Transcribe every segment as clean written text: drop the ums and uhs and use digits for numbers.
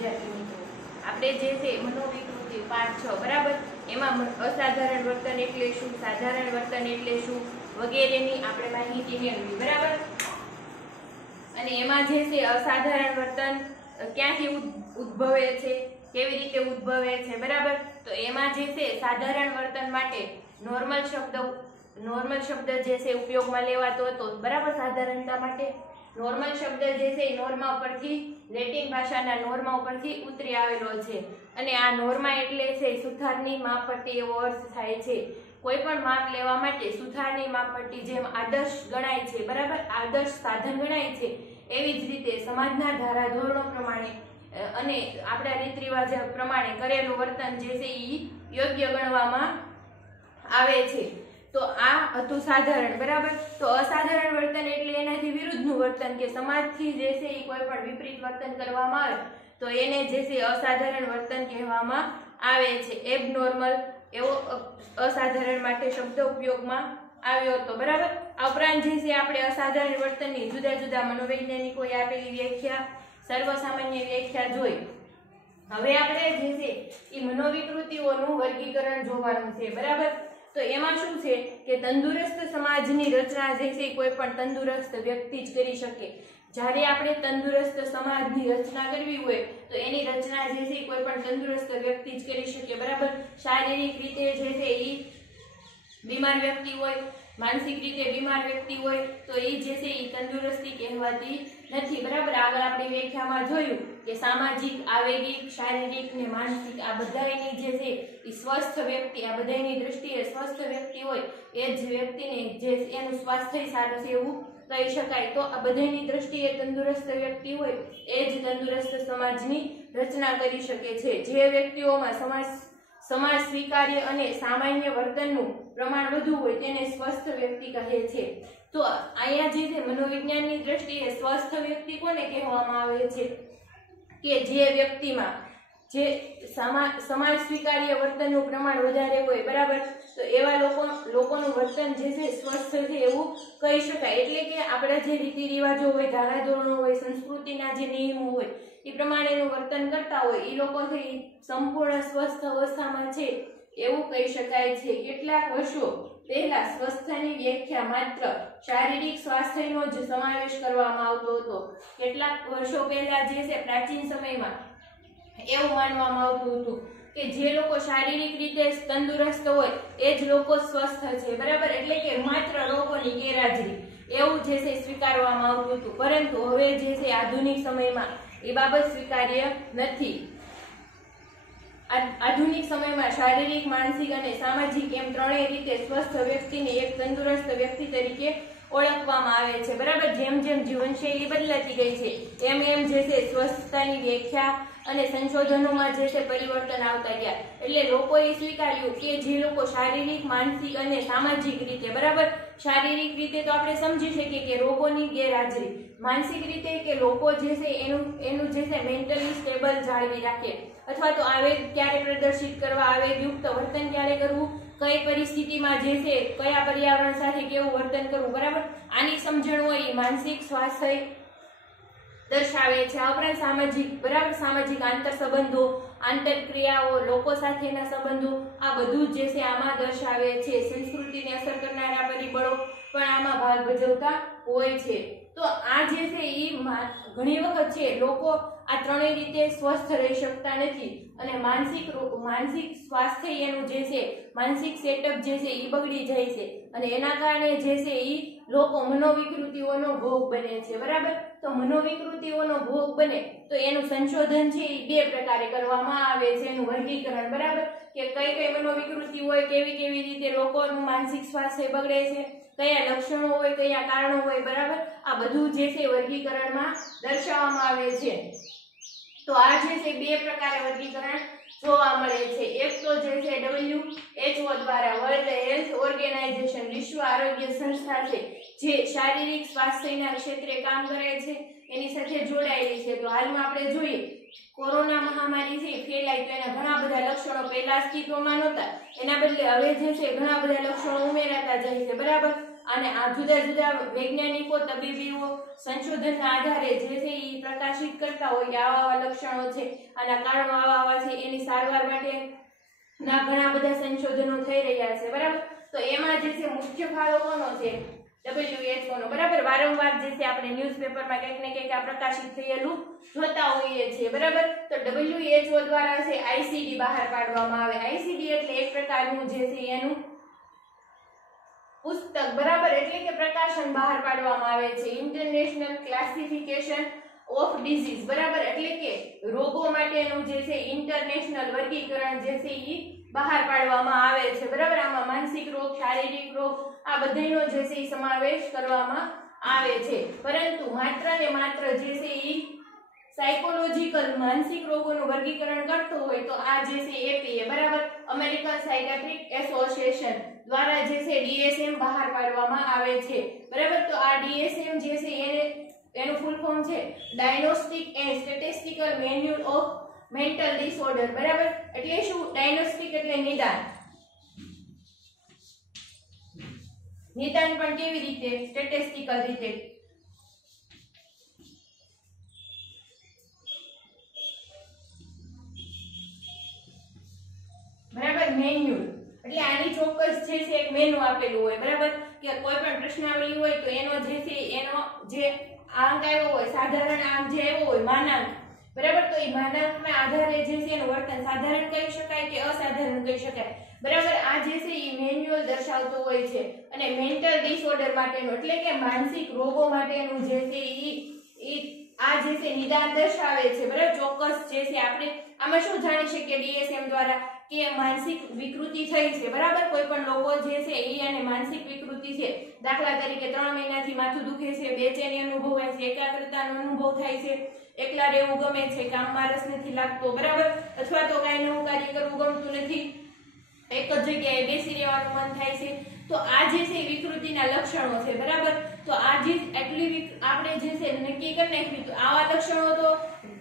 વિદ્યાર્થી મિત્રો, આપણે જે છે મનોવિકૃતિ પાઠ 6 બરાબર, એમાં અસાધારણ વર્તન એટલે શું, સાધારણ વર્તન એટલે શું વગેરેની આપણે માહિતી મેળવી બરાબર. અને એમાં જે છે અસાધારણ વર્તન ક્યાંથી ઉદ્ભવે છે, કેવી રીતે ઉદ્ભવે છે બરાબર. તો એમાં જે છે સાધારણ વર્તન માટે નોર્મલ શબ્દ જે છે ઉપયોગમાં લેવાતો હતો બરાબર. સાધારણતા માટે નોર્મલ શબ્દ જે છે એ નોર્મા ઉપરથી, લેટિન ભાષાના નોર્મા ઉપરથી ઉતરી આવેલો છે. અને આ નોર્મા એટલે છે સુથારની માપપટ્ટી એવો અર્થ થાય છે. કોઈ પણ માપ લેવા માટે સુથારની માપપટ્ટી જેમ આદર્શ ગણાય છે બરાબર, આદર્શ સાધન ગણાય છે, એવી જ રીતે સમાજના ધારાધોરણો પ્રમાણે અને આપણા રીત રિવાજ પ્રમાણે કરેલું વર્તન જે છે એ યોગ્ય ગણવામાં આવે છે. તો આ હતું સાધારણ બરાબર. તો અસાધારણ વર્તન એટલે એનાથી વિરુદ્ધનું વર્તન, કે સમાજથી જે છે એ કોઈ પણ વિપરીત વર્તન કરવામાં આવે તો એને જે છે અસાધારણ વર્તન કહેવામાં આવે છે. એબનોર્મલ એવો અસાધારણ માટે શબ્દ ઉપયોગમાં આવ્યો હતો બરાબર. આ ઉપરાંત જે છે આપણે અસાધારણ વર્તનની જુદા જુદા મનોવૈજ્ઞાનિકોએ આપેલી વ્યાખ્યા, સર્વસામાન્ય વ્યાખ્યા જોઈ. હવે આપણે જે છે એ મનોવિકૃતિઓનું વર્ગીકરણ જોવાનું છે બરાબર. તો એમાં શું છે કે તંદુરસ્ત સમાજની રચના જે છે કોઈ પણ તંદુરસ્ત વ્યક્તિ જ કરી શકે. જ્યારે આપણે તંદુરસ્ત સમાજની રચના કરવી હોય તો એની રચના જે છે કોઈ પણ તંદુરસ્ત વ્યક્તિ જ કરી શકે બરાબર. શારીરિક રીતે જે છે એ બીમાર વ્યક્તિ હોય, માનસિક રીતે બીમાર વ્યક્તિ હોય તો એ જે છે એ તંદુરસ્તી કહેવાતી નથી બરાબર. આગળ આપણે વ્યાખ્યામાં જોયું કે સામાજિક, આવેગિક, શારીરિક ને માનસિક આ બધાની જે છે એ સ્વસ્થ વ્યક્તિ, આ બધાની દ્રષ્ટિએ સ્વસ્થ વ્યક્તિ હોય એ જ વ્યક્તિને જે એનું સ્વાસ્થ્ય સારું છે એવું કહી શકાય. તો આ બધાની દ્રષ્ટિએ તંદુરસ્ત વ્યક્તિ હોય એ જ તંદુરસ્ત સમાજની રચના કરી શકે છે. જે વ્યક્તિઓમાં સમાજ સ્વીકાર્ય અને સામાન્ય વર્તનનું પ્રમાણ વધુ હોય તેને સ્વસ્થ વ્યક્તિ કહે છે. તો અહીંયા જે છે મનોવિજ્ઞાનની દ્રષ્ટિએ સ્વસ્થ વ્યક્તિ કોને કહેવામાં આવે છે કે જે વ્યક્તિમાં જે સમાજ સ્વીકાર્ય વર્તનનું પ્રમાણ વધારે હોય બરાબર. તો એવા લોકોનું વર્તન જે છે સ્વસ્થ છે એવું કહી શકાય. એટલે કે આપણા જે રીતિ રિવાજો હોય, ધારાધોરણો હોય, સંસ્કૃતિના જે નિયમો હોય એ પ્રમાણેનું વર્તન કરતા હોય એ લોકો સંપૂર્ણ સ્વસ્થ અવસ્થામાં છે એવું કહી શકાય છે. કેટલાક વર્ષો પહેલા સ્વસ્થની વ્યાખ્યા માત્ર શારીરિક સ્વાસ્થ્યનો જ સમાવેશ કરવામાં આવતો હતો. કેટલાક વર્ષો પહેલા જે છે પ્રાચીન સમયમાં એવું માનવામાં આવતું હતું કે જે લોકો શારીરિક રીતે તંદુરસ્ત હોય એ જ લોકો સ્વસ્થ છે બરાબર. એટલે કે માત્ર રોગોની ગેરહાજરી એવું જે છે સ્વીકારવામાં આવતું હતું. પરંતુ હવે જે છે આધુનિક સમયમાં એ બાબત સ્વીકાર્ય નથી. આધુનિક સમયમાં શારીરિક, માનસિક અને સામાજિક એમ ત્રણેય રીતે સ્વસ્થ વ્યક્તિને એક તંદુરસ્ત વ્યક્તિ તરીકે ઓળખવામાં આવે છે બરાબર. જેમ જેમ જીવનશૈલી બદલાતી ગઈ છે એમ એમ જે છે સ્વસ્થતાની વ્યાખ્યા અને સંશોધનોમાં જે છે પરિવર્તન આવતા ગયા. એટલે લોકોએ સ્વીકાર્યું કે જે લોકો શારીરિક, માનસિક અને સામાજિક રીતે બરાબર, શારીરિક રીતે તો આપણે સમજી શકીએ કે રોગોની ગેરહાજરી, માનસિક રીતે કે લોકો જે છે એનું જે છે મેન્ટલી સ્ટેબલ જાળવી રાખે, અથવા તો આવેગ ક્યારે પ્રદર્શિત કરવા, આવેગયુક્ત વર્તન ક્યારે કરવું, કઈ પરિસ્થિતિમાં જે છે કયા પર્યાવરણ સાથે કેવું વર્તન કરવું બરાબર, આની સમજણ હોય માનસિક સ્વાસ્થ્ય દર્શાવે છે. આ ઉપરાંત સામાજિક બરાબર, સામાજિક આંતર સંબંધો, આંતરક્રિયાઓ, લોકો સાથેના સંબંધો આ બધું જે છે આમાં દર્શાવે છે. સંસ્કૃતિને અસર કરનારા પરિબળો પણ આમાં ભાગ ભજવતા હોય છે. તો આ જે છે એ ઘણી વખત છે લોકો આ ત્રણેય રીતે સ્વસ્થ રહી શકતા નથી અને માનસિક સ્વાસ્થ્ય એનું જે છે માનસિક સેટઅપ જે છે એ બગડી જાય છે અને એના કારણે જે છે એ લોકો મનોવિકૃતિઓનો ભોગ બને છે બરાબર. તો મનોવિકૃતિઓનો ભોગ બને તો એનું સંશોધન છે એ બે પ્રકારે કરવામાં આવે છે, એનું વર્ગીકરણ બરાબર, કે કઈ કઈ મનોવિકૃતિ હોય, કેવી કેવી રીતે લોકોનું માનસિક સ્વાસ્થ્ય બગડે છે, કયા લક્ષણો હોય, કયા કારણો હોય બરાબર. આ બધું જે છે વર્ગીકરણમાં દર્શાવવામાં આવે છે. તો આ જે છે બે પ્રકારે વર્ગીકરણ જોવા મળે છે. એક તો જે છે WHO દ્વારા વર્લ્ડ હેલ્થ ઓર્ગેનાઇઝેશન વિશ્વ આરોગ્ય સંસ્થા છે જે શારીરિક સ્વાસ્થ્યના ક્ષેત્રે કામ કરે છે એની સાથે જોડાયેલી છે. તો હાલમાં આપણે જોઈએ કોરોના મહામારી છે ફેલાઈ તો એના ઘણા બધા લક્ષણો પહેલા અસ્તિત્વમાં નહોતા, એના બદલે હવે જે છે ઘણા બધા લક્ષણો ઉમેરાતા જાય છે બરાબર. અને આ જુદા જુદા વૈજ્ઞાનિકો તબીબીઓ સંશોધનના આધારે જે છે એ પ્રકાશિત કરતા હોય કે આવા લક્ષણો છે, આના કારણો આવા છે, એની સારવાર માટે ના ઘણા બધા સંશોધનો થઈ રહ્યા છે, બરાબર. તો એમાં જે છે મુખ્ય ફાળો કોનો છે? WHO નો, બરાબર. વારંવાર જે છે આપણે ન્યૂઝપેપરમાં કંઈક ને કંઈક આ પ્રકાશિત થયેલું જોતા હોઈએ છીએ, બરાબર. તો WHO દ્વારા છે ICD બહાર પાડવામાં આવે. ICD એટલે એક પ્રકારનું જે છે એનું પુસ્તક, બરાબર, એટલે કે પ્રકાશન બહાર પાડવામાં આવે છે. ઇન્ટરનેશનલ ક્લાસિફિકેશન ઓફ ડિઝીઝ, બરાબર, એટલે કે રોગો માટેનું જે છે ઇન્ટરનેશનલ વર્ગીકરણ જે છે એ બહાર પાડવામાં આવે છે, બરાબર. આમાં માનસિક રોગ, શારીરિક રોગ આ બધાનો જે છે એ સમાવેશ કરવામાં આવે છે. પરંતુ માત્ર ને માત્ર જે છે એ સાયકોલોજીકલ માનસિક રોગોનું વર્ગીકરણ કરતો હોય તો આ જે છે APA, બરાબર, અમેરિકન સાયકાટ્રિક એસોસિએશન દ્વારા જે છે DSM બહાર પાડવામાં આવે છે, બરાબર. તો આ DSM જે છે એનું ફૂલ ફોર્મ છે diagnostic and statistical manual of mental disorder, બરાબર. એટલે શું? ડાયગ્નોસ્ટિક એટલે નિદાન. નિદાન પણ કેવી રીતે? સ્ટેટિસ્ટિકલ રીતે. બરાબર. મેન્યુઅલ એટલે આની ચોક્કસ જે છે એક મેનુ આપેલું હોય, બરાબર, કે કોઈ પણ પ્રશ્નાવલી હોય તો એનો જે છે એનો જે આંક આવ્યો હોય, સાધારણ આંક જે આવ્યો હોય માનાંક, બરાબર, તો એ માનાંકના આધારે જે છે એનું વર્તન સાધારણ કહી શકાય કે અસાધારણ કહી શકાય, બરાબર. આ જે છે એ મેન્યુઅલ દર્શાવતો હોય છે. અને મેન્ટલ ડિસઓર્ડર માટેનું એટલે કે માનસિક રોગો માટેનું જે છે એ આ જે છે નિદાન દર્શાવે છે, બરાબર. ચોક્કસ જે છે આપણે આમાં શું જાણી શકીએ DSM દ્વારા કે માનસિક વિકૃતિ થઈ છે, બરાબર. કોઈ પણ લોકો જે છે એ અને માનસિક વિકૃતિ છે, દાખલા તરીકે 3 મહિનાથી માથું દુખે છે, બેચેની અનુભવાય છે, એકાગ્રતાનો અનુભવ થાય છે, એકલા રહેવું ગમે છે, કામમાં રસ નથી લાગતો, બરાબર, અથવા તો કાંઈ નવું કાર્ય કરવું ગમતું નથી, એક જ જગ્યાએ બેસી રહેવાનું મન થાય છે. તો આ જે છે વિકૃતિના લક્ષણો છે, બરાબર. તો આ જે એટલી આપણે જે છે નક્કી કરી નાખ્યું તો આવા લક્ષણો તો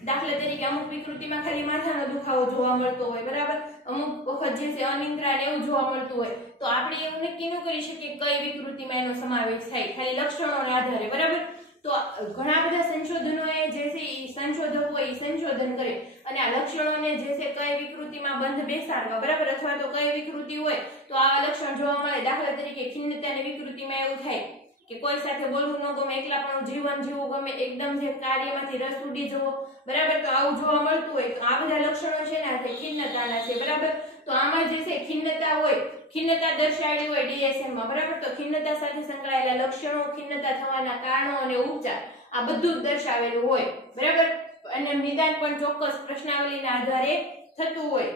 દાખલા તરીકે અમુક વિકૃતિમાં ખાલી માથાનો દુખાવો જોવા મળતો હોય, બરાબર, અમુક વખત જે છે અનિદ્રા ને એવું જોવા મળતું હોય તો આપણે એવું નક્કી ન કરી શકીએ કઈ વિકૃતિમાં એનો સમાવેશ થાય ખાલી લક્ષણોના આધારે, બરાબર. તો ઘણા બધા સંશોધનોએ જે છે એ સંશોધકો એ સંશોધન કરે અને આ લક્ષણોને જે છે કઈ વિકૃતિમાં બંધ બેસાડવા, બરાબર, અથવા તો કઈ વિકૃતિ હોય તો આવા લક્ષણ જોવા મળે. દાખલા તરીકે ખિન્નતાની વિકૃતિમાં એવું થાય કે કોઈ સાથે બોલવું ન ગમે, એકલાપણું જીવન જીવવું ગમે, એકદમ જે કાર્યમાંથી રસ ઉડી જવો, બરાબર. તો આવું જોવા મળતું હોય તો આ બધા લક્ષણો છે ને તે ખિન્નતાના છે, બરાબર. તો આમાં જે છે ખિન્નતા હોય, ખિન્નતા દર્શાવેલી હોય DSM માં, બરાબર. તો ખિન્નતા સાથે સંકળાયેલા લક્ષણો, ખિન્નતા થવાના કારણો અને ઉપચાર આ બધું જ દર્શાવેલું હોય, બરાબર. અને નિદાન પણ ચોક્કસ પ્રશ્નાવલીના આધારે થતું હોય.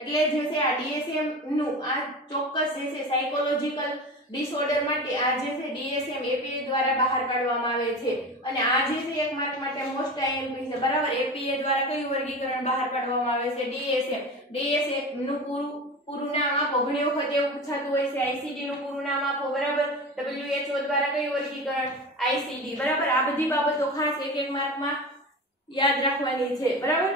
એટલે જે છે આ DSM નું આ ચોક્કસ જે છે સાયકોલોજીકલ ડિસઓર્ડર માટે આ જે છે DSM APA દ્વારા બહાર પાડવામાં આવે છે. અને આ જે છે એક માર્ક માટે મોસ્ટ IMP છે, બરાબર. APA દ્વારા કયું વર્ગીકરણ બહાર પાડવામાં આવે છે? DSM નું પૂરું નામ આપો. ઘણી વખત એવું પૂછાતું હોય છે ICD નું પૂરું નામ આપો, બરાબર. WHO દ્વારા કયું વર્ગીકરણ? ICD, બરાબર. આ બધી બાબતો ખાસ એક એક માર્કમાં યાદ રાખવાની છે, બરાબર.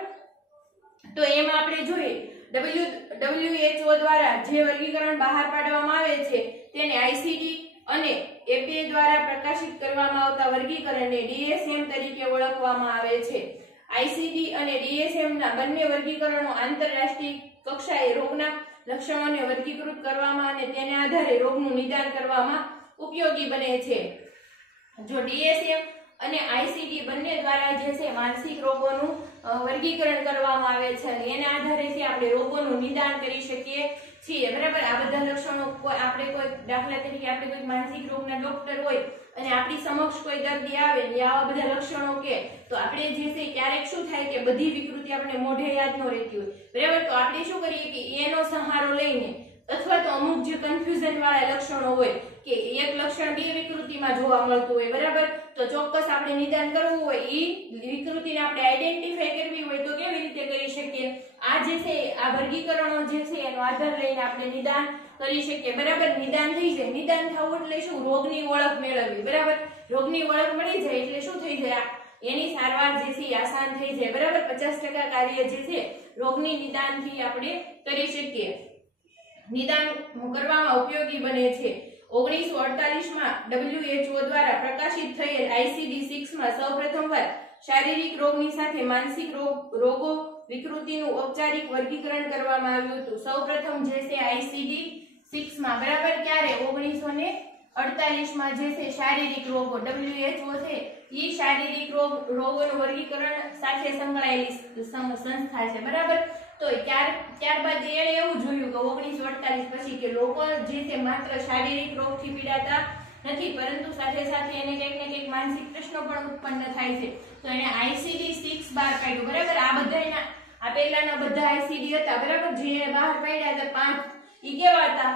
તો એમાં આપણે જોઈએ WHO દ્વારા જે વર્ગીકરણ બહાર પાડવામાં આવે છે તેને ICD અને APA દ્વારા પ્રકાશિત કરવામાં આવતા વર્ગીકરણને DSM તરીકે ઓળખવામાં આવે છે. ICD અને DSM ના બંને વર્ગીકરણો આંતરરાષ્ટ્રીય કક્ષાએ રોગના લક્ષણોને વર્ગીકૃત કરવામાં અને તેના આધારે રોગનું નિદાન કરવામાં ઉપયોગી બને છે. જો DSM અને ICD બંને દ્વારા જે છે માનસિક રોગોનું વર્ગીકરણ કરવામાં આવે છે અને એના આધારેથી આપણે રોગોનું નિદાન કરી શકીએ છીએ, બરાબર. આ બધા લક્ષણો આપણે કોઈ દાખલા તરીકે આપણે કોઈ માનસિક રોગના ડોક્ટર હોય અને આપણી સમક્ષ કોઈ દર્દી આવે ને આવા બધા લક્ષણો કે તો આપણે જે છે ક્યારેક શું થાય કે બધી વિકૃતિ આપણે મોઢે યાદ ન રહેતી હોય, બરાબર. તો આપણે શું કરીએ કે એનો સહારો લઈને અથવા તો અમુક જે કન્ફ્યુઝન વાળા લક્ષણો હોય કે એક લક્ષણ બે વિકૃતિમાં જોવા મળતું હોય, બરાબર. તો ચોક્કસ આપણે નિદાન કરવું હોય એ વિકૃતિને આપણે આઈડેન્ટિફાઈ કરવી હોય તો કેવી રીતે કરી શકીએ? આ જે છે આ વર્ગીકરણો જે છે એનો આધાર લઈને આપણે નિદાન કરી શકીએ, બરાબર. નિદાન થઈ જાય, નિદાન થવું એટલે શું? રોગની ઓળખ મેળવવી, બરાબર. રોગની ઓળખ મળી જાય એટલે શું થઈ જાય? એની સારવાર જે છે આસાન થઈ જાય, બરાબર. 50% કાર્ય જે છે રોગની નિદાનથી આપણે કરી શકીએ. નિદાન કરવામાં ઉપયોગી બને છે. 1948 માં WHO દ્વારા પ્રકાશિત થયેલ ICD-6 માં સૌપ્રથમવાર શારીરિક રોગની સાથે માનસિક રોગો વિકૃતિનું ઔપચારિક વર્ગીકરણ કરવામાં આવ્યું હતું. સૌપ્રથમ જે છે ICD-6 માં, બરાબર, ક્યારે? 1948 માં જે છે શારીરિક રોગો, WHO છે ઈ શારીરિક રોગોનું વર્ગીકરણ સાથે સંકળાયેલી સંસ્થા છે, બરાબર. તો ત્યારબાદ એણે એવું જોયું કે 1948 પછી કે લોકો જે છે માત્ર શારીરિક રોગથી પીડાતા નથી, પરંતુ સાથે સાથે એને કંઈક ને કંઈક માનસિક પ્રશ્નો પણ ઉત્પન્ન થાય છે. તો એને ICD-6 બહાર કાઢ્યું, બરાબર. આ બધાના આ પહેલાના બધા ICD હતા, બરાબર, જે બહાર પાડ્યા હતા 5, ઈ કેવા હતા?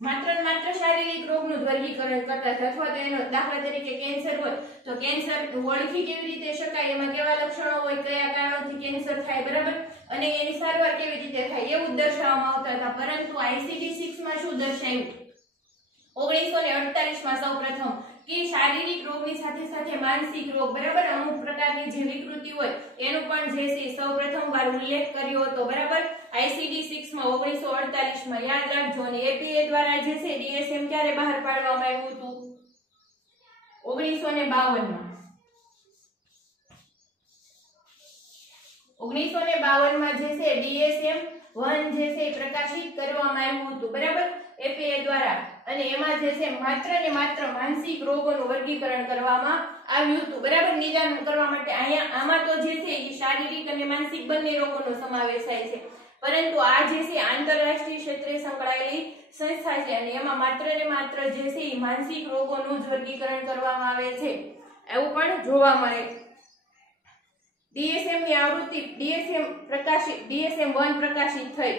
માત્ર ને માત્ર શારીરિક રોગનું જ વર્ગીકરણ કરતા હતા. અથવા તો એનો દાખલા તરીકે કેન્સર હોય તો કેન્સર ઓળખી કેવી રીતે શકાય, એમાં કેવા લક્ષણો હોય, કયા કારણોથી કેન્સર થાય, બરાબર, અને એની સારવાર કેવી રીતે થાય, એવું દર્શાવવામાં આવતા હતા. પરંતુ ICD-6 માં શું દર્શાવ્યું? 1948 માં સૌપ્રથમ કે શારીરિક રોગની સાથે સાથે માનસિક રોગ, બરાબર, અમુક પ્રકારની જે વિકૃતિ હોય એનું પણ જે છે સૌપ્રથમવાર ઉલ્લેખ કર્યો હતો, બરાબર, ICD-6 માં 1948 માં. યાદ રાખજો. અને APA દ્વારા જે છે DSM ક્યારે બહાર પાડવામાં આવ્યું હતું? 1952 માં. 1952 માં જે છે DSM-1 જે છે પ્રકાશિત કરવામાં આવ્યું હતું, બરાબર, APA દ્વારા. અને એમાં જે છે માત્ર ને માત્ર માનસિક રોગોનું વર્ગીકરણ કરવામાં આવ્યું હતું, બરાબર, નિદાન કરવા માટે. અહીંયા આમાં તો જે છે એ શારીરિક અને માનસિક બંને રોગોનો સમાવેશ થાય છે, પરંતુ આ જે છે આંતરરાષ્ટ્રીય ક્ષેત્રે સંકળાયેલી સંસ્થા છે અને એમાં માત્ર ને માત્ર જે છે એ માનસિક રોગોનું જ વર્ગીકરણ કરવામાં આવે છે, એવું પણ જોવા મળે. DSM ની આવૃત્તિ DSM-1 પ્રકાશિત થઈ.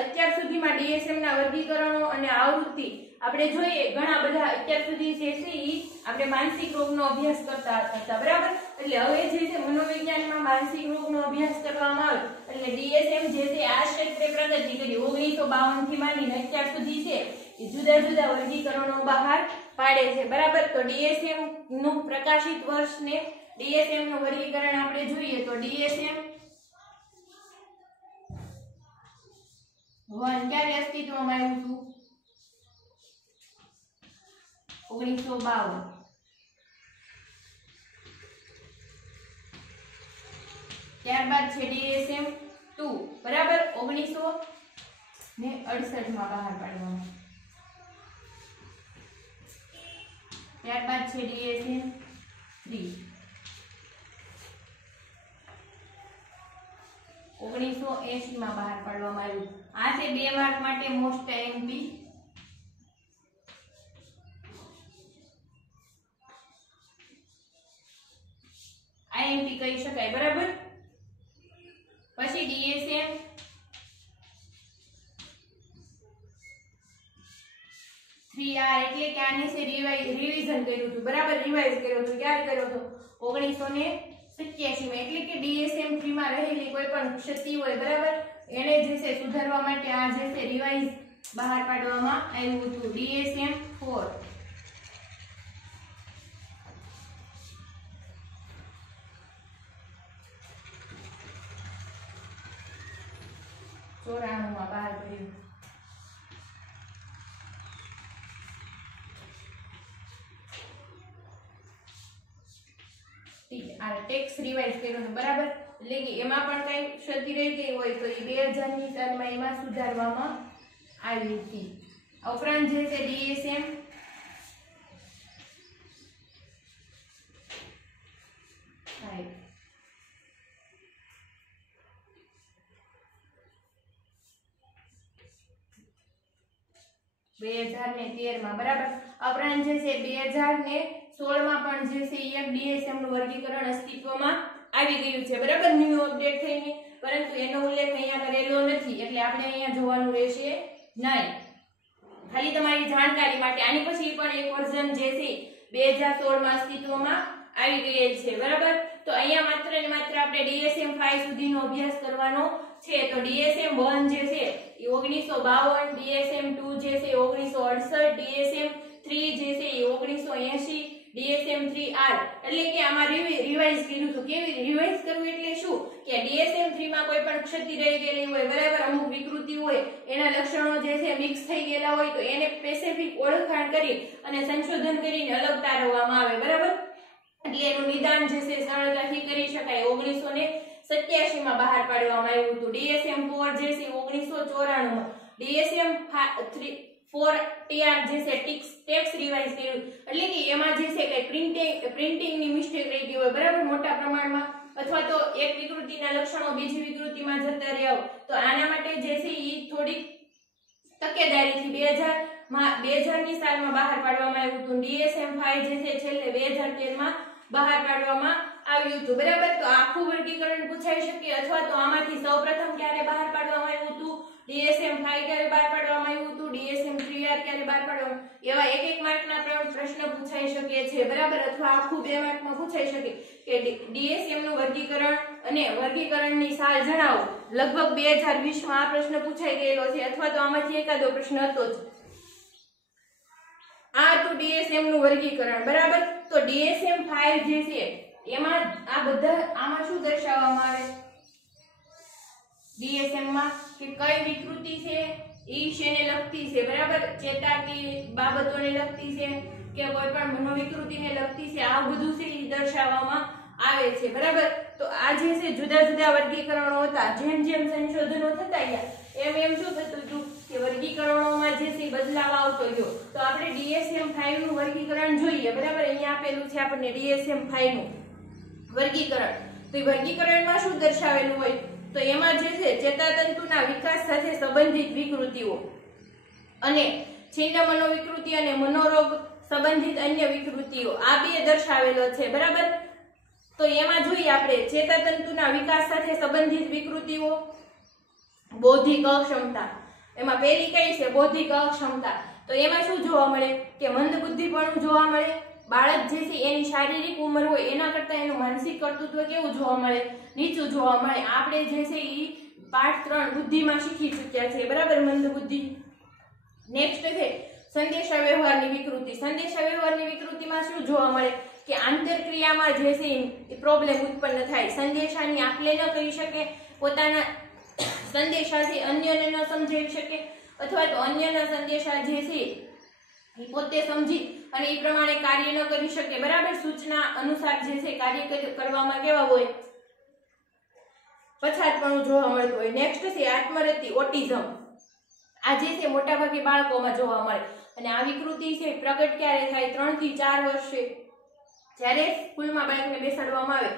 અત્યાર સુધીમાં DSM ના વર્ગીકરણો અને આવૃત્તિ આપણે જોઈએ ઘણા બધા. અત્યાર સુધી જે છે ઈ આપણે માનસિક રોગનો અભ્યાસ કરતા હતા, બરાબર. એટલે હવે જે છે મનોવિજ્ઞાનમાં માનસિક રોગનો અભ્યાસ કરવામાં આવે એટલે DSM જે છે આ ક્ષેત્રે પ્રગતિ કરી. 1952 થી માંડીને અત્યાર સુધી છે એ જુદા જુદા વર્ગીકરણો બહાર પાડે છે, બરાબર. તો DSM નું પ્રકાશિત વર્ષ ને DSM નું વર્ગીકરણ આપણે જોઈએ તો DSM-1 ક્યારે અસ્તિત્વમાં આવ્યું હતું? 1952. ત્યારબાદ છે DSM-2, બરાબર, 1968 માં બહાર પાડવામાં. ત્યારબાદ છે DSM-3, 1980 માં બહાર પાડવામાં આવ્યું. આ છે 2 માર્ક માટે મોસ્ટ IMP. IMP કહી શકાય, બરાબર. પછી DSM-3R એટલે કે આને છે રિવિઝન કર્યું હતું, બરાબર, રિવાઇઝ કર્યું હતું. ક્યારે કર્યો હતો? 1987 માં. એટલે કે DSM-3 માં રહેલી કોઈ પણ ક્ષતિ હોય, બરાબર, એને જે છે સુધારવા માટે આ જે છે રિવાઇઝ બહાર પાડવામાં આવ્યું હતું. DSM-4 94 માં બહાર પડ્યું. આ ટેક્સ રિવાઇઝ કર્યો છે, બરાબર. એટલે કે એમાં પણ કઈ ક્ષતિ રહી ગઈ હોય તો એ 2000 ની સાલમાં એમાં સુધારવામાં આવી હતી. આ ઉપરાંત જે છે DSM થાય 2013 માં, બરાબર. ઉપરાંત જે છે 2016 માં પણ જે છે એક DSM નું વર્ગીકરણ અસ્તિત્વમાં આવી ગયું છે, બરાબર, ન્યુ અપડેટ થઈને, પરંતુ એનો ઉલ્લેખ અહીંયા કરેલો નથી એટલે આપણે અહીંયા જોવાનું રહેશે નહીં. ખાલી તમારી જાણકારી માટે. આની પછી પણ એક વર્ઝન જે છે 2016 માં અસ્તિત્વમાં આવી ગયેલ છે, બરાબર. તો અહીંયા માત્ર ને માત્ર આપણે DSM-5 સુધીનો અભ્યાસ કરવાનો છે. તો DSM-1 જે છે એ 1952, DSM-2 જે છે 1968, DSM-3 જે છે એ 1980, DSM-3R એટલે કે આમાં રિવાઇઝ કર્યું હતું. કેવી રિવાઇઝ કરવું એટલે શું કે DSM-3 માં કોઈ પણ ક્ષતિ રહી ગયેલી હોય, બરાબર, અમુક વિકૃતિ હોય, એના લક્ષણો જે છે મિક્સ થઈ ગયેલા હોય તો એને સ્પેસિફિક ઓળખાણ કરી અને સંશોધન કરીને અલગ તારવવામાં આવે, બરાબર. એટલે એનું નિદાન જે છે સરળતાથી કરી શકાય. 1987 માં બહાર પાડવામાં આવ્યું હતું. DSM-4 જે છે 1994 માં, DSM-4TR જે છે ટેક્સ રિવાઇઝ કર્યું એટલે કે એમાં જે છે કે પ્રિન્ટિંગની મિસ્ટેક રહી ગઈ હોય, બરાબર, મોટા પ્રમાણમાં, અથવા તો એક વિકૃતિના લક્ષણો બીજી વિકૃતિમાં જતા રહ્યા હોય તો આના માટે જે છે એ થોડી તકેદારીથી 2000 ની સાલમાં બહાર પાડવામાં આવ્યું હતું. DSM-5 જે છે છેલ્લે 2013 માં બહાર પાડવામાં આવ્યું હતું, બરાબર. તો આખું વર્ગીકરણ પૂછાઈ શકે અથવા તો આમાંથી સૌપ્રથમ ક્યારે બહાર પાડવામાં આવ્યું હતું, DSM-5 ક્યારે બહાર પાડવામાં આવ્યું હતું, DSM-3R ક્યારે બહાર પાડવામાં, એવા એક માર્કના પ્રશ્ન પૂછાઈ શકે છે, બરાબર. અથવા આખું 2 માર્કમાં પૂછાઈ શકે કે DSM નું વર્ગીકરણ અને વર્ગીકરણની સાલ જણાવો. લગભગ 2020 માં આ પ્રશ્ન પૂછાઈ ગયેલો છે અથવા તો આમાંથી એકાદો પ્રશ્ન હતો જ. આ હતું DSM નું વર્ગીકરણ, બરાબર. તો DSM-5 જે છે એમાં આ બધા આમાં શું દર્શાવવામાં આવે DSM માં કે કઈ વિકૃતિ છે ઈ શેને લગતી છે, બરાબર, ચેતાકી બાબતોને લગતી છે કે કોઈ પણ મનોવિકૃતિને લગતી છે, આ બધું છે ઈ દર્શાવવામાં આવે છે, બરાબર. તો આ જે છે જુદા જુદા વર્ગીકરણો હતા. જેમ જેમ સંશોધનો થતા ગયા એમ શું થતું હતું કે વર્ગીકરણોમાં જે છે બદલાવ આવતો ગયો. તો આપણે DSM-5 નું વર્ગીકરણ જોઈએ, બરાબર. અહીંયા આપેલું છે આપણને DSM-5 નું વર્ગીકરણ. તો એ વર્ગીકરણમાં શું દર્શાવેલું હોય તો એમાં જે છે ચેતાતંતુના વિકાસ સાથે સંબંધિત વિકૃતિઓ અને છિન્ન મનોવિકૃતિ અને મનોરોગ સંબંધિત અન્ય વિકૃતિઓ આ બે દર્શાવેલો છે, બરાબર. તો એમાં જોઈએ આપણે ચેતાતંતુના વિકાસ સાથે સંબંધિત વિકૃતિઓ. બૌદ્ધિક અક્ષમતા, એમાં પહેલી કઈ છે બૌદ્ધિક અક્ષમતા. તો એમાં શું જોવા મળે કે મંદબુદ્ધિપણું જોવા મળે. બાળક જે છે એની શારીરિક ઉંમર હોય એના કરતા એનું માનસિક કર્તૃત્વ કેવું જોવા મળે, નીચું જોવા મળે. આપણે જે છે એ પાઠ 3 બુદ્ધિમાં શીખી ચૂક્યા છે, બરાબર, મંદબુદ્ધિ. નેક્સ્ટ છે સંદેશા વ્યવહારની વિકૃતિ. સંદેશા વ્યવહારની વિકૃતિમાં શું જોવા મળે કે આંતરક્રિયામાં જે છે એ પ્રોબ્લેમ ઉત્પન્ન થાય. સંદેશાની આપ-લે ન કરી શકે, પોતાના સંદેશાથી અન્યને ન સમજાવી શકે અથવા તો અન્યના સંદેશા જે છે એ પોતે સમજી અને એ પ્રમાણે કાર્ય ન કરી શકે, બરાબર. સૂચના અનુસાર જે છે કાર્ય કરવામાં કેવા હોય પછાતપણું જોવા મળતું હોય. નેક્સ્ટ છે આત્મરતિ ઓટિઝમ. આ જે છે મોટાભાગે બાળકોમાં જોવા મળે અને આ વિકૃતિ છે પ્રગટ ક્યારે થાય 3 થી 4 વર્ષે જ્યારે સ્કૂલમાં બાળકને બેસાડવામાં આવે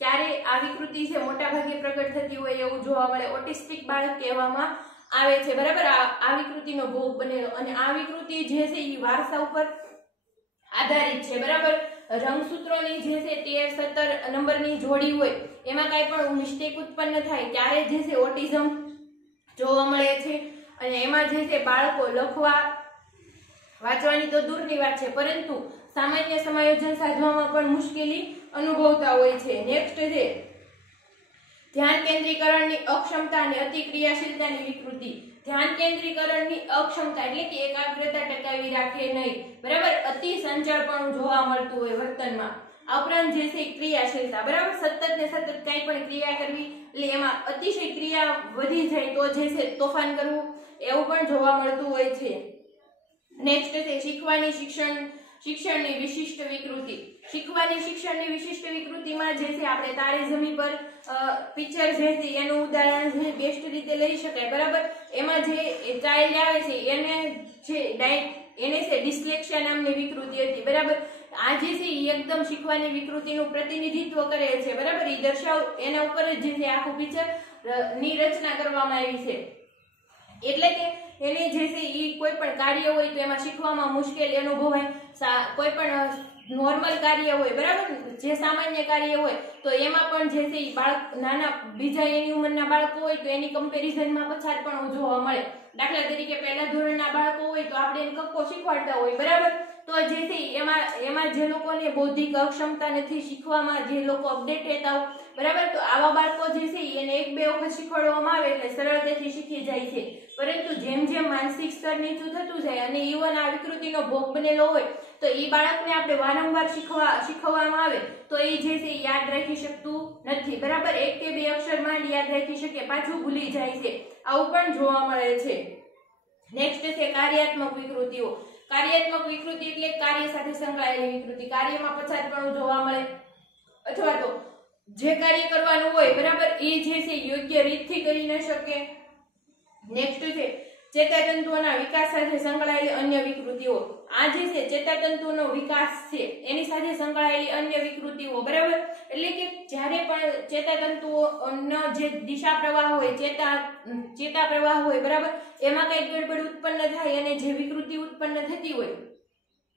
ત્યારે આ વિકૃતિ છે મોટાભાગે પ્રગટ થતી હોય એવું જોવા મળે. ઓટિસ્ટિક બાળક કહેવામાં આવે છે, બરાબર. આ વિકૃતિનો ભોગ બનેલો અને આ વિકૃતિ જે છે એ વારસા ઉપર આધારિત છે, બરાબર. રંગસૂત્રોની જે છે 13-17 નંબરની જોડી હોય એમાં કઈ પણ મિસ્ટેક ઉત્પન્ન થાય ત્યારે જે છે ઓટિઝમ જોવા મળે છે અને એમાં જે છે બાળકો લખવા વાંચવાની તો દૂરની વાત છે પરંતુ સામાન્ય સમાયોજન સાધવામાં પણ મુશ્કેલી અનુભવતા હોય છે. નેક્સ્ટ છે ધ્યાન કેન્દ્રીકરણની અક્ષમતા અને અતિક્રિયાશીલતાની વિકૃતિ. ધ્યાન કેન્દ્રીકરણની અક્ષમતા એટલે કે એકાગ્રતા ટકાવી રાખે નહીં, બરાબર. અતિ સંચળપણું જોવા મળતું હોય વર્તનમાં. આ ઉપરાંત જે છે ક્રિયાશીલતા, બરાબર. સતત ને સતત કઈ પણ ક્રિયા કરવી એટલે એમાં અતિશય ક્રિયા વધી જાય તો જે છે તોફાન કરવું એવું પણ જોવા મળતું હોય છે. નેક્સ્ટ છે શીખવાની શિક્ષણની વિશિષ્ટ વિકૃતિ. શીખવાની શિક્ષણની વિશિષ્ટ વિકૃતિમાં જે છે આપણે તારે જમી પર પિક્ચર જે છે એનું ઉદાહરણ જે બેસ્ટ રીતે લઈ શકાય, બરાબર. એમાં જે ચાઇલ્ડ આવે છે એને છે ડિસ્લેક્સિયા નામની વિકૃતિ હતી, બરાબર. આ જે છે એ એકદમ શીખવાની વિકૃતિનું પ્રતિનિધિત્વ કરે છે, બરાબર. એ એના ઉપર જ જે છે આખું પિક્ચર ની રચના કરવામાં આવી છે. એટલે કે એને જે છે એ કોઈ પણ કાર્ય હોય તો એમાં શીખવામાં મુશ્કેલી અનુભવાય. કોઈ પણ નોર્મલ કાર્ય હોય, બરાબર, જે સામાન્ય કાર્ય હોય તો એમાં પણ જે છે એ બાળક નાના બીજા એની ઉંમરના બાળકો હોય તો એની કમ્પેરિઝનમાં પછાત પણ જોવા મળે. દાખલા તરીકે પહેલા ધોરણના બાળકો હોય તો આપણે એને કક્કો શીખવાડતા હોય, બરાબર. તો જે છે એમાં જે લોકોને બૌદ્ધિક અક્ષમતા નથી, શીખવામાં જે લોકો અપડેટ રહેતા હોય, બરાબર, તો આવા બાળકો જે છે એને 1-2 વખત શીખવાડવામાં આવે એટલે સરળતાથી શીખી જાય છે. પરંતુ જેમ જેમ માનસિક સ્તર નીચું થતું જાય અને ઇવન આ વિકૃતિનો ભોગ બનેલો હોય તો એ બાળકને આપણે વારંવાર શીખવવામાં આવે તો એ જે છે યાદ રાખી શકતું નથી, બરાબર. એક કે બે અક્ષરમાં યાદ રાખી શકે, પાછું ભૂલી જાય છે, આવું પણ જોવા મળે છે. નેક્સ્ટ છે કાર્યાત્મક વિકૃતિઓ. કાર્યાત્મક વિકૃતિ એટલે કાર્ય સાથે સંકળાયેલી વિકૃતિ. કાર્યમાં પછાતપણું જોવા મળે અથવા તો જે કાર્ય કરવાનું હોય, બરાબર, એ જે છે યોગ્ય રીતથી કરી ન શકે. નેક્સ્ટ છે ચેતાતંતુઓના વિકાસ સાથે સંકળાયેલી અન્ય વિકૃતિઓ. આ જે છે ચેતાતંતુનો વિકાસ છે એની સાથે સંકળાયેલી અન્ય વિકૃતિઓ, બરાબર. એટલે કે જ્યારે પણ ચેતાતંતુઓનો જે દિશા પ્રવાહ હોય, ચેતા પ્રવાહ હોય, બરાબર, એમાં કઈ ગડબડ ઉત્પન્ન થાય અને જે વિકૃતિ ઉત્પન્ન થતી હોય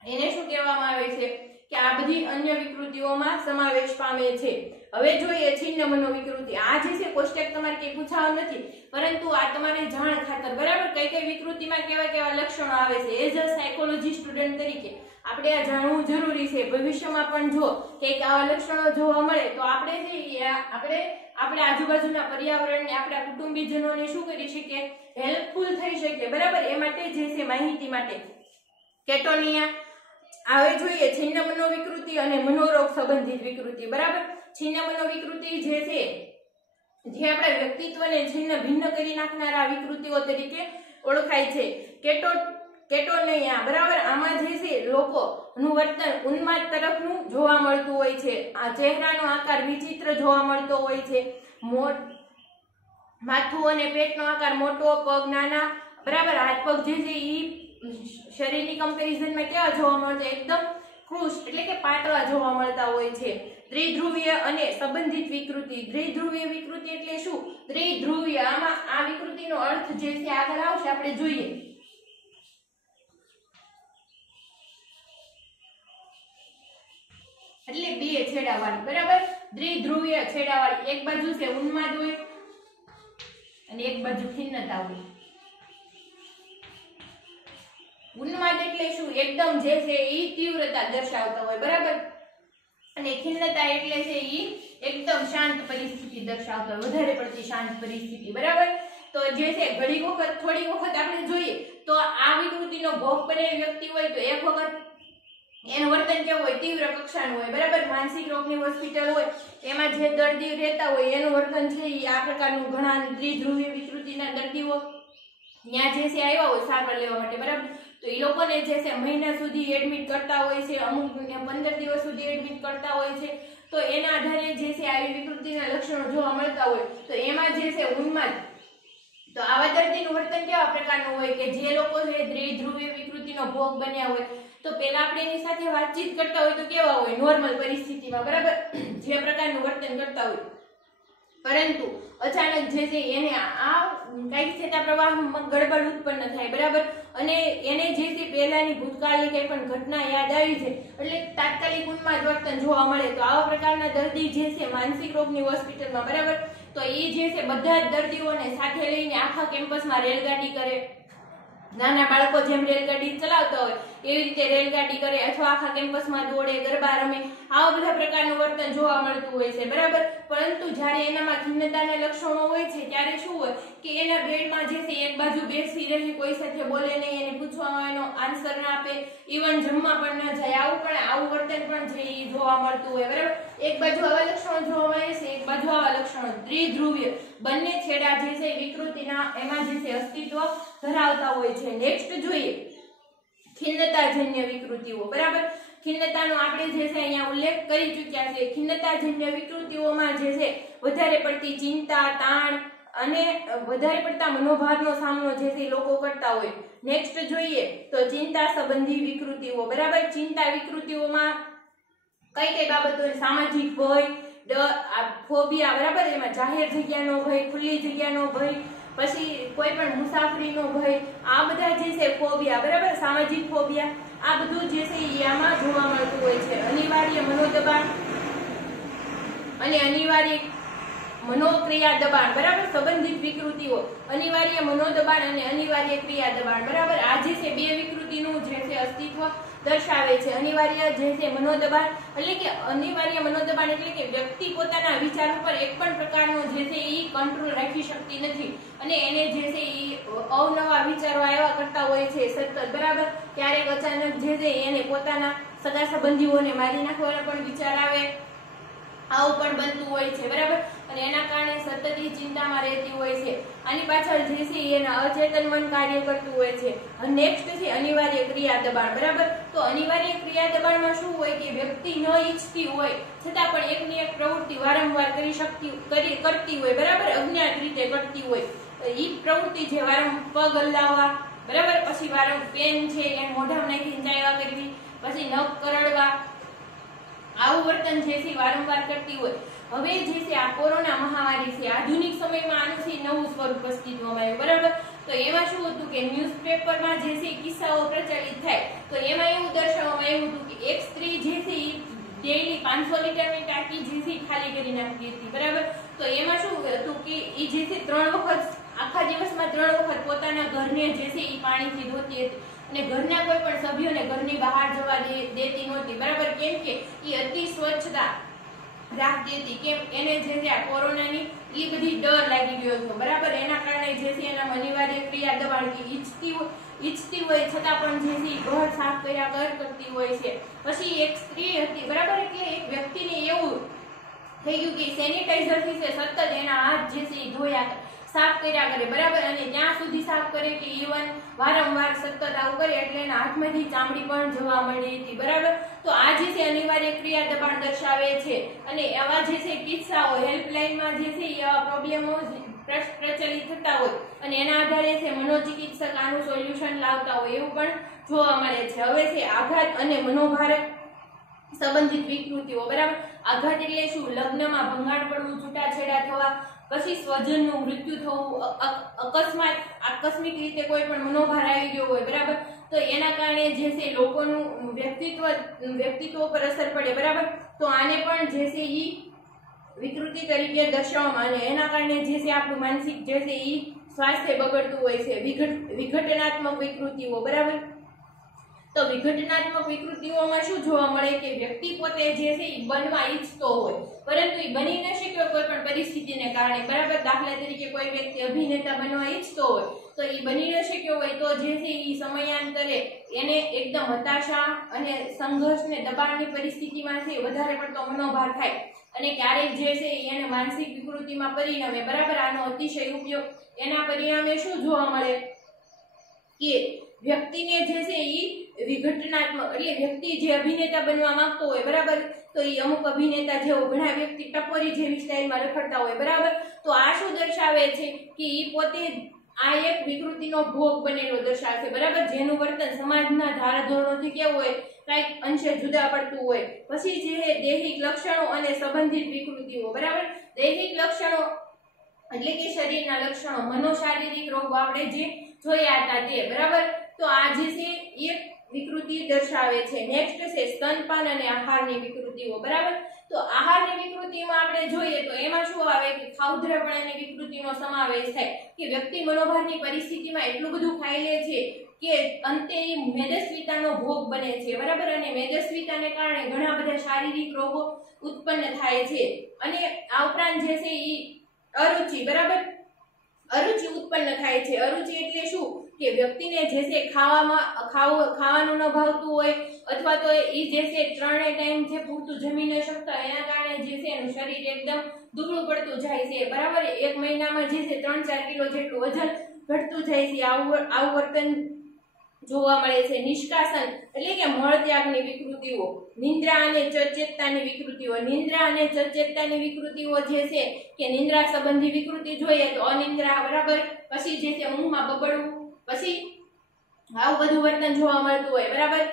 એને શું કહેવામાં આવે છે કે આ બધી અન્ય વિકૃતિઓમાં સમાવેશ પામે છે. હવે જોઈએ છિન્ન મનોવિકૃતિ. આ જે છે કોષ્ટક તમારે કઈ પૂછાવાનું નથી, પરંતુ આ તમારે જાણ ખાતર, બરાબર, કઈ કઈ વિકૃતિમાં કેવા કેવા લક્ષણો આવે છે. એઝ અ સાયકોલોજી સ્ટુડન્ટ તરીકે આપણે આ જાણવું જરૂરી છે. ભવિષ્યમાં પણ જો કઈક આવા લક્ષણો જોવા મળે તો આપણે આજુબાજુના પર્યાવરણને, આપણા કુટુંબીજનોને શું કરી શકીએ, હેલ્પફુલ થઈ શકીએ, બરાબર. એ માટે જે છે માહિતી માટે કેટોનિયા. હવે જોઈએ છિન્ન મનોવિકૃતિ અને મનોરોગ સંબંધિત વિકૃતિ, બરાબર. છિન્ન મનોવિકૃતિ જે છે જે આપણા વ્યક્તિત્વને છિન્ન ભિન્ન કરી નાખનારા વિકૃતિઓ તરીકે ઓળખાય છે. કેટોનિયા, બરાબર. આમાં જે છે લોકોનું વર્તન ઉન્માદ તરફનું જોવા મળતું હોય છે. આ ચહેરાનો આકાર વિચિત્ર જોવા મળતો હોય છે. માથું અને પેટનો આકાર મોટો, પગ નાના, બરાબર. હાથ પગ જે છે એ શરીરની કમ્પેરિઝનમાં કેવા જોવા મળે છે, એકદમ કૃષ્ણ એટલે કે પાતળા જોવા મળતા હોય છે. દ્વિધ્રુવીય અને સંબંધિત વિકૃતિ. દ્વિધ્રુવીય વિકૃતિ એટલે શું? દ્વિધ્રુવીય, આમાં આ વિકૃતિનો અર્થ જે છે આગળ આવશે, આપણે જોઈએ. એટલે બે છેડાવાળી, બરાબર. દ્વિધ્રુવીય છેડાવાળી. એક બાજુ છે ઉન્માદ હોય અને એક બાજુ ખિન્નતા હોય. ઉન્માદ એટલે શું? એકદમ જે છે એ તીવ્રતા દર્શાવતા હોય, બરાબર. અને ખિન્નતા એટલે છે એ એકદમ શાંત પરિસ્થિતિ દર્શાવતા હોય, વધારે પડતી શાંત પરિસ્થિતિ, બરાબર. તો જે છે ઘણી વખત, થોડી વખત આપણે જોઈએ તો આ વિકૃતિનો ભોગ બનેલી વ્યક્તિ હોય તો એક વખત એનું વર્તન કેવું હોય, તીવ્ર કક્ષાનું હોય, બરાબર. માનસિક રોગની હોસ્પિટલ હોય એમાં જે દર્દી રહેતા હોય એનું વર્તન છે એ આ પ્રકારનું. ઘણા દ્વિધ્રુવીય વિકૃતિના દર્દીઓ ત્યાં જે છે આવ્યા હોય સારવાર લેવા માટે, બરાબર. તો એ લોકોને જે છે મહિના સુધી એડમિટ કરતા હોય છે, અમુક 15 દિવસ સુધી એડમિટ કરતા હોય છે. તો એના આધારે જે છે આવી વિકૃતિના લક્ષણો જોવા મળતા હોય તો એમાં જે છે ઉન્માદ. તો આવા દર્દીનું વર્તન કેવા પ્રકારનું હોય કે જે લોકો છે દ્વિધ્રુવીય વિકૃતિનો ભોગ બન્યા હોય તો પેલા આપણે એની સાથે વાતચીત કરતા હોય તો કેવા હોય, નોર્મલ પરિસ્થિતિમાં, બરાબર, જે પ્રકારનું વર્તન કરતા હોય. પરંતુ અચાનક જે છે એને આ કઈક ચેતા પ્રવાહમાં ગડબડ ઉત્પન્ન થાય, બરાબર. અને એને જે છે પહેલાની ભૂતકાળની કઈ પણ ઘટના યાદ આવી છે એટલે તાત્કાલિક ઉન્માદ વર્તન જોવા મળે. તો આવા પ્રકારના દર્દી જે છે માનસિક રોગની હોસ્પિટલમાં, બરાબર, તો એ જે છે બધા જ દર્દીઓને સાથે લઈને આખા કેમ્પસમાં રેલગાડી કરે. નાના બાળકો જેમ રેલગાડી ચલાવતા હોય એવી રીતે રેલગાડી કરે અથવા આખા કેમ્પસમાં દોડે, ગરબા રમે, આવા બધા પ્રકારનું વર્તન જોવા મળતું હોય છે, બરાબર. પરંતુ જ્યારે એનામાં ખિન્નતાના લક્ષણો હોય છે ત્યારે શું હોય કે એના બેડમાં જે છે એક બાજુ બેસી રહી, કોઈ સાથે બોલે નહીં, એને પૂછવામાં એનો આન્સર ના આપે, ઇવન જમવા પણ ન જાય, આવું વર્તન પણ જે જોવા મળતું હોય, બરાબર. એક બાજુ આવા લક્ષણો જોવા મળે છે, એક બાજુ આવા લક્ષણો. દ્વિધ્રુવીય બંને છેડા જે છે વિકૃતિના એમાં જે છે અસ્તિત્વ ધરાવતા હોય છે. નેક્સ્ટ જોઈએ ખિન્નતાજન્ય વિકૃતિઓ, બરાબર. ખિન્નતાનો આપણે જે છે અહીંયા ઉલ્લેખ કરી ચૂક્યા છે. ખિન્નતાજન્ય વિકૃતિઓમાં જે છે વધારે પડતી ચિંતા, તાણ અને વધારે પડતા મનોભારનો સામનો જે છે લોકો કરતા હોય. નેક્સ્ટ જોઈએ તો ચિંતા સંબંધી વિકૃતિઓ, બરાબર. ચિંતા વિકૃતિઓમાં કઈ કઈ બાબતો? સામાજિક ભય, ડર, ફોબિયા, બરાબર. એમાં જાહેર જગ્યાનો ભય, ખુલ્લી જગ્યાનો ભય, પછી કોઈ પણ મુસાફરીનો ભય, આ બધા જે છે ફોબિયા, બરાબર. સામાજિક ફોબિયા, આ બધું જે છે આમાં જોવા મળતું હોય છે. અનિવાર્ય મનોદબાણ અને અનિવાર્ય મનોક્રિયા દબાણ, બરાબર. સંબંધિત વિકૃતિઓ અનિવાર્ય મનોદબાણ અને અનિવાર્ય ક્રિયા દબાણ, બરાબર. આ જે છે બે વિકૃતિનું જે છે અસ્તિત્વ દર્શાવે છે. અનિવાર્ય જે છે મનોદબાણ એટલે કે અનિવાર્ય મનોદબાણ એટલે કે વ્યક્તિ પોતાના વિચાર ઉપર એક પણ પ્રકારનો જે છે એ કંટ્રોલ રાખી શકતી નથી અને એને જે છે એ અવનવા વિચારો આવ્યા કરતા હોય છે સતત, બરાબર. ક્યારેક અચાનક જે છે એને પોતાના સગા સંબંધીઓને મારી નાખવાનો પણ વિચાર આવે, આવું પણ બનતું હોય છે, બરાબર. અને એના કારણે સતત ચિંતામાં રહેતી હોય છે. આની પાછળ જે છે એના અચેતન મન કાર્ય કરતું હોય છે. નેક્સ્ટ છે અનિવાર્ય ક્રિયા દબાણ, બરાબર. તો અનિવાર્ય ક્રિયા દબાણમાં શું હોય કે વ્યક્તિ ન ઈચ્છતી હોય છતાં પણ એકની એક પ્રવૃત્તિ વારંવાર કરતી હોય, બરાબર, અજ્ઞાત રીતે કરતી હોય. એ પ્રવૃત્તિ જે પગ હલાવવા, બરાબર, પછી પેન છે એને મોઢામાં નાખીને ચાવ્યા કરવી, પછી નખ કરડવા, આવું વર્તન જે છે વારંવાર કરતી હોય. હવે જે છે આ કોરોના મહામારી છે, આધુનિક સમયમાં આનું છે નવું સ્વરૂપ અસ્તિત્વમાં આવ્યું, બરાબર. તો એમાં શું હતું કે ન્યૂઝપેપરમાં જે છે કિસ્સાઓ પ્રચલિત થાય તો એમાં એવું દર્શાવવામાં આવ્યું હતું કે એક સ્ત્રી જે છે એ ડેઈલી 500 લીટરની ટાંકી જે છે ખાલી કરી નાખતી હતી, બરાબર. તો એમાં શું હતું કે એ જે છે 3 વખત આખા દિવસમાં 3 વખત પોતાના ઘરને જે છે એ પાણીથી ધોતી હતી અને ઘરના કોઈ પણ સભ્યોને ઘરની બહાર જવા દેતી નહોતી, બરાબર. કેમ કે એ અતિ સ્વચ્છતા રાખતી હતી. કેમ? એને જે છે આ કોરોનાની એ બધી ડર લાગી ગયો હતો, બરાબર. એના કારણે જે છે એના અનિવાર્ય ક્રિયા દબાણ કે ઈચ્છતી હોય છતાં પણ જે છે ઘર સાફ કર્યા કરતી હોય છે. પછી એક સ્ત્રી હતી, બરાબર, એટલે એક વ્યક્તિને એવું થઈ ગયું કે સેનિટાઈઝર થી સતત એના હાથ જે છે એ ધોયા સાફ કર્યા કરે, બરાબર. અને ત્યાં સુધી સાફ કરે કે ઇવન વારંવાર સતત આવું કરે એટલે એના હાથમાંથી ચામડી પણ જવા મળી હતી, બરાબર. તો આ જે છે અનિવાર્ય ક્રિયા દબાણ દર્શાવે છે. અને આવા જે છે કિસ્સાઓ હેલ્પલાઇનમાં જે છે એવા પ્રોબ્લેમો પ્રચલિત થતા હોય અને એના આધારે છે મનોચિકિત્સક આનું સોલ્યુશન લાવતા હોય એવું પણ જોવા મળે છે. હવે છે આઘાત અને મનોભારક સંબંધિત વિકૃતિઓ, બરાબર. આઘાત એટલે શું? લગ્નમાં ભંગાણ પડવું, છૂટાછેડા થવા, પછી સ્વજનનું મૃત્યુ થવું, આકસ્મિક રીતે કોઈ પણ મનોભાર આવી ગયો હોય, બરાબર. તો એના કારણે જે છે લોકોનું વ્યક્તિત્વ પર અસર પડે, બરાબર. તો આને પણ જે છે ઈ વિકૃતિ તરીકે દર્શાવવામાં અને એના કારણે જે છે આપણું માનસિક જે છે ઈ સ્વાસ્થ્ય બગડતું હોય છે. વિઘટનાત્મક વિકૃતિઓ, બરાબર. તો વિઘટનાત્મક વિકૃતિઓમાં શું જોવા મળે કે વ્યક્તિ પોતે જે છે એ બનવા ઈચ્છતો હોય પરંતુ એ બની ન શક્યો કોઈ પણ પરિસ્થિતિને કારણે, બરાબર. દાખલા તરીકે કોઈ વ્યક્તિ અભિનેતા બનવા ઈચ્છતો હોય તો એ બની ન શક્યો હોય તો જે છે એ સમયાંતરે એને એકદમ હતાશા અને સંઘર્ષ ને દબાણની પરિસ્થિતિમાં છે વધારે પડતો મનોભાર થાય અને ક્યારેક જે છે એને માનસિક વિકૃતિમાં પરિણમે, બરાબર. આનો અતિશય ઉપયોગ એના પરિણામે શું જોવા મળે કે વ્યક્તિને જે છે એ વિઘટનાત્મક એટલે વ્યક્તિ જે અભિનેતા બનવા માંગતો હોય, બરાબર, તો એ અમુક અભિનેતા જેવો ઘણા વ્યક્તિ ટપોરી જેવી સ્ટાઇલમાં રખડતા હોય, બરાબર. તો આ શું દર્શાવે છે કે એ પોતે આ એક વિકૃતિનો ભોગ બનેલો દર્શાવે છે, બરાબર. જેનું વર્તન સમાજના ધારાધોરણોથી કેવું હોય, કઈક અંશે જુદા પડતું હોય. પછી જે દૈહિક લક્ષણો અને સંબંધિત વિકૃતિઓ, બરાબર. દૈહિક લક્ષણો એટલે કે શરીરના લક્ષણો, મનોશારીરિક રોગો આપણે જે જોયા હતા તે, બરાબર. તો આ જે છે એક વિકૃતિ દર્શાવે છે. નેક્સ્ટ છે સ્તનપાન અને આહારની વિકૃતિઓ, બરાબર. તો આહારની વિકૃતિમાં આપણે જોઈએ તો એમાં શું આવે કે ખાઉધરાપણાની વિકૃતિનો સમાવેશ થાય કે વ્યક્તિ મનોભારની પરિસ્થિતિમાં એટલું બધું ખાઈ લે છે કે અંતે એ મેદસ્વીતાનો ભોગ બને છે, બરાબર. અને મેદસ્વીતાને કારણે ઘણા બધા શારીરિક રોગો ઉત્પન્ન થાય છે. અને આ ઉપરાંત જે છે એ અરુચિ, બરાબર, અરુચિ ઉત્પન્ન થાય છે. અરુચિ એટલે શું કે વ્યક્તિને જે છે ખાવાનું ન ભાવતું હોય અથવા તો એ જે છે 3 ટાઈમ જે પૂરતું જમી ન શકતા એના કારણે જે છે એનું શરીર એકદમ દુબળું પડતું જાય છે, બરાબર. 1 મહિનામાં જે છે 3-4 કિલો જેટલું વજન ઘટતું જાય છે. આવું વર્તન જોવા મળે છે. નિષ્કાસન એટલે કે મળત્યાગની વિકૃતિઓ, નિંદ્રા અને ચચેતતાની વિકૃતિઓ. નિંદ્રા અને ચચેતતાની વિકૃતિઓ જે છે કે નિંદ્રા સંબંધી વિકૃતિ જોઈએ તો અનિંદ્રા, બરાબર. પછી જે છે ઊંઘમાં બબડવું, પછી આવું બધું વર્તન જોવા મળતું હોય, બરાબર.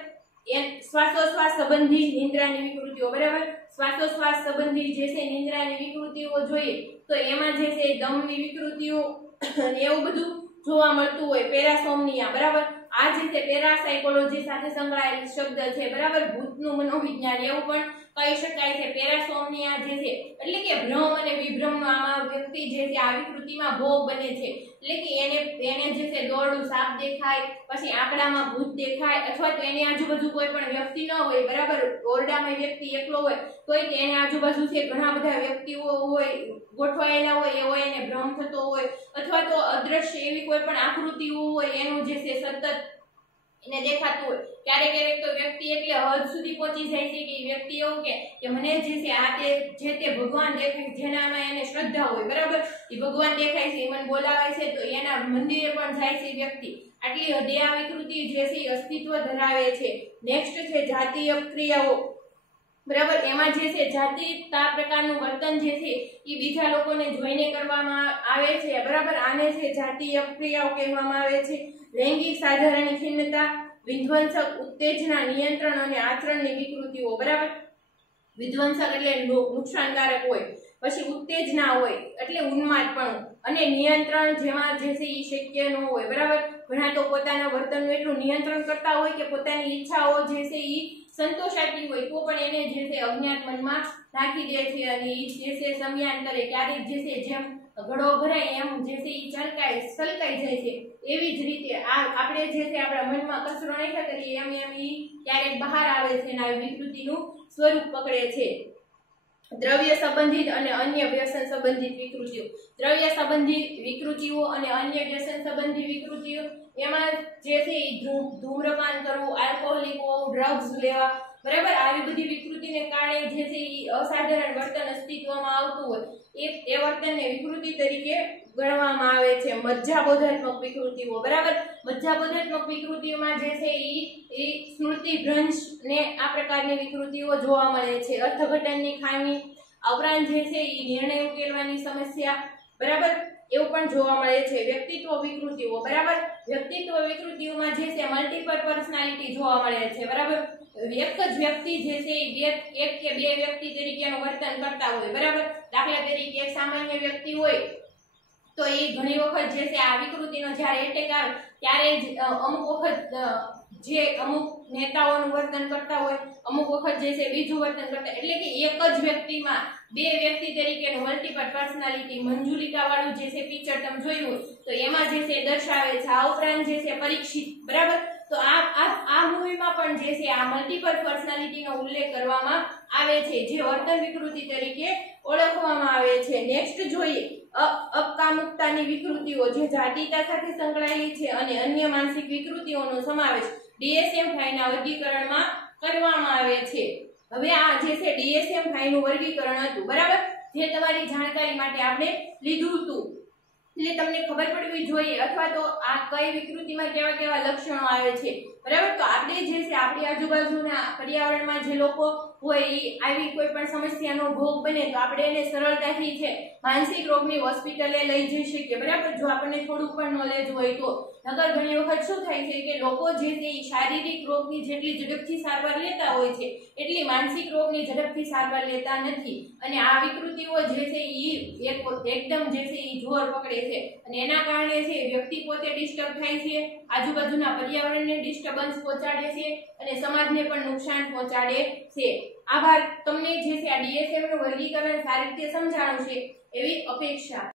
શ્વાસોશ્વાસ સંબંધી નિંદ્રાની વિકૃતિઓ, બરાબર. શ્વાસોશ્વાસ સંબંધી જે છે નિંદ્રાની વિકૃતિઓ જોઈએ તો એમાં જે છે દમની વિકૃતિઓ એવું બધું જોવા મળતું હોય. પેરાસોમનિયા, બરાબર. આ જે છે પેરાસાયકોલોજી સાથે સંકળાયેલ શબ્દ છે, બરાબર. ભૂતનું મનોવિજ્ઞાન એવું પણ કહી શકાય છે. પેરાસોમનિયા જે છે એટલે કે ભ્રમ અને વિભ્રમનો આમાં વ્યક્તિ જે છે આ વિકૃતિમાં ભોગ બને છે. એટલે કે એને જે છે દોરડું સાપ દેખાય, પછી આંકડામાં ભૂત દેખાય, અથવા તો એની આજુબાજુ કોઈ પણ વ્યક્તિ ન હોય, બરાબર, ઓરડામાં વ્યક્તિ એકલો હોય તોય કે એની આજુબાજુ છે ઘણા બધા વ્યક્તિઓ હોય, ગોઠવાયેલા હોય, એવો એને ભ્રમ થતો હોય, અથવા તો અદ્રશ્ય એવી કોઈ પણ આકૃતિઓ હોય એનું જે છે સતત એને દેખાતું હોય. ક્યારેક ક્યારેક તો વ્યક્તિ એટલે હદ સુધી પહોંચી જાય છે કે વ્યક્તિ એવું કે મને જે છે આ તે ભગવાન દેખાય, જેનામાં એને શ્રદ્ધા હોય, બરાબર, એ ભગવાન દેખાય છે, એ મને બોલાવે છે, તો એના મંદિરે પણ જાય છે વ્યક્તિ. આટલી હદે આ વિકૃતિ જે છે અસ્તિત્વ ધરાવે છે. નેક્સ્ટ છે જાતીય ક્રિયાઓ, બરાબર, એમાં જે છે જાતિતા પ્રકારનું વર્તન જે છે એ બીજા લોકોને જોઈને કરવામાં આવે છે, બરાબર, આને છે જાતીય ક્રિયાઓ કહેવામાં આવે છે. લૈંગિક સાધારણ ખિન્નતા, વિધ્વંસક, ઉત્તેજના, નિયંત્રણ અને આચરણની વિકૃતિઓ, બરાબર, વિધ્વંસક એટલે નુકસાનકારક હોય, પછી ઉત્તેજના હોય એટલે ઉન્માદપણું, અને નિયંત્રણ જેમાં જે છે એ શક્ય ન હોય, બરાબર. ઘણા તો પોતાના વર્તનનું એટલું નિયંત્રણ કરતા હોય કે પોતાની ઈચ્છાઓ જે છે એ સંતોષાતી હોય તો પણ એને જે છે અજ્ઞાત મનમાં નાખી દે છે, અને એ જે છે સમયાંતરે ક્યારેક જે છે જેમ ઘડો ભરાય એમ જે છે એ સલકાઈ જાય છે. એવી જ રીતે આપણે જે છે આપણા મનમાં કચરો નાખ્યા કરીએ એમ એ ક્યારેક બહાર આવે છે અને આ વિકૃતિનું સ્વરૂપ પકડે છે. દ્રવ્ય સંબંધિત અને અન્ય વ્યસન સંબંધિત વિકૃતિઓ. દ્રવ્ય સંબંધિત વિકૃતિઓ અને અન્ય વ્યસન સંબંધી વિકૃતિઓ, એમાં જે છે ધૂમ્રપાન કરવું, આલ્કોહોલિક હોવું, ડ્રગ્સ લેવા, બરાબર, આવી બધી વિકૃતિને કારણે જે છે એ અસાધારણ વર્તન અસ્તિત્વમાં આવતું હોય એ વર્તનને વિકૃતિ તરીકે ગણવામાં આવે છે. મજ્જાબોધાત્મક વિકૃતિઓ, બરાબર, મજ્જાબોધાત્મક વિકૃતિઓમાં જે છે એ સ્મૃતિ ભ્રંશ ને આ પ્રકારની વિકૃતિઓ જોવા મળે છે. અર્થઘટનની ખામી, ઉપરાંત જે છે એ નિર્ણય ઉકેલવાની સમસ્યા, બરાબર, એવું પણ જોવા મળે છે. વ્યક્તિત્વ વિકૃતિઓ, બરાબર, વ્યક્તિત્વ વિકૃતિઓમાં જે છે મલ્ટીપલ પર્સનાલિટી જોવા મળે છે, બરાબર. એક જ વ્યક્તિ જે છે એક કે બે વ્યક્તિ તરીકેનું વર્તન કરતા હોય, બરાબર. દાખલા તરીકે એક સામાન્ય વ્યક્તિ હોય તો એ ઘણી વખત જે છે આ વિકૃતિનો જ્યારે એટેક આવે ત્યારે જ અમુક વખત જે અમુક નેતાઓનું વર્તન કરતા હોય, અમુક વખત જે છે બીજું વર્તન કરતા, એટલે કે એક જ વ્યક્તિમાં બે વ્યક્તિ તરીકેનું મલ્ટીપલ પર્સનાલિટી, મંજુલિકા વાળું જે છે પિક્ચર તમે જોયું હોય તો એમાં જે છે દર્શાવે છે. આ ઉપરાંત જે છે પરીક્ષિત, બરાબર, તો આ મૂવીમાં પણ જે છે આ મલ્ટીપલ પર્સનાલિટીનો ઉલ્લેખ કરવામાં આવે છે જે વર્તન વિકૃતિ તરીકે ઓળખવામાં આવે છે. નેક્સ્ટ જોઈએ અપકામુકતાની વિકૃતિઓ જે જાતિતા સાથે સંકળાયેલી છે અને અન્ય માનસિક વિકૃતિઓનો સમાવેશ DSM-5 ના વર્ગીકરણમાં કરવામાં આવે છે. હવે આ જે છે DSM-5 નું વર્ગીકરણ હતું, બરાબર, જે તમારી જાણકારી માટે આપણે લીધું હતું, એટલે તમને ખબર પડવી જોઈએ, અથવા તો આ કઈ વિકૃતિમાં કેવા કેવા લક્ષણો આવે છે, બરાબર. તો આપણે જે છે આપણી આજુબાજુના પર્યાવરણમાં જે લોકો હોય એ આવી કોઈ પણ સમસ્યાનો ભોગ બને તો આપણે એને સરળતાથી છે માનસિક રોગની હોસ્પિટલે લઈ જઈ શકીએ, બરાબર, જો આપણને થોડું પણ નોલેજ હોય તો. નકર ઘણી વખત શું થાય છે કે લોકો જે છે એ શારીરિક રોગની જેટલી ઝડપથી સારવાર લેતા હોય છે એટલી માનસિક રોગની ઝડપથી સારવાર લેતા નથી, અને આ વિકૃતિઓ જે છે એ એકદમ જે છે એ જોર પકડે છે, અને એના કારણે છે વ્યક્તિ પોતે ડિસ્ટર્બ થાય છે, આજુબાજુના પર્યાવરણને ડિસ્ટર્બન્સ પહોંચાડે છે અને સમાજને પણ નુકસાન પહોંચાડે છે. આભાર. તમને જે છે આ DSM નું વર્ગીકરણ સારી રીતે સમજાણું છે એવી અપેક્ષા.